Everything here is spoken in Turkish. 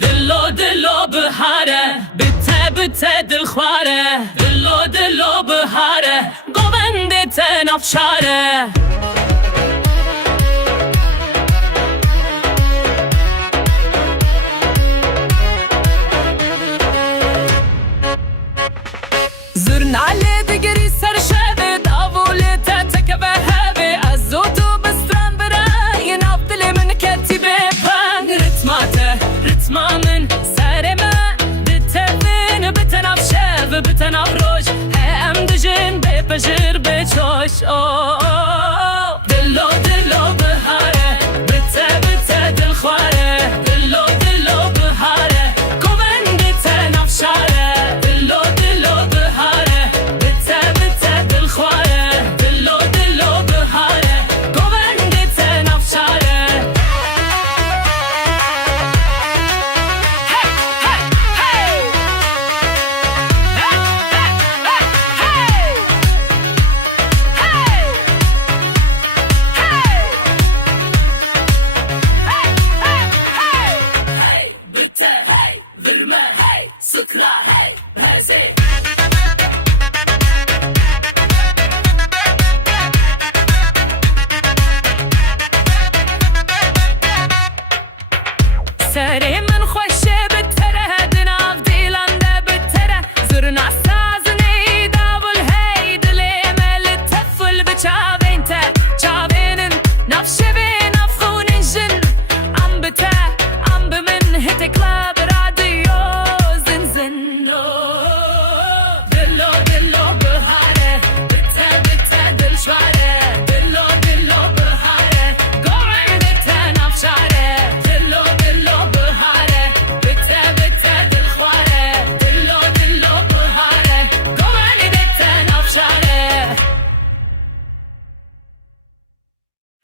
دلو بهاره بته دل خواره دلو بهاره گوبنده تنافشاره زرناله دگری سر شبه داوله تتک به هبه از زودو بستران برای ناف دل من کتی بپنگ ritmamın serime Bitevin biten şev biten roş hem dijin bepejir beçoş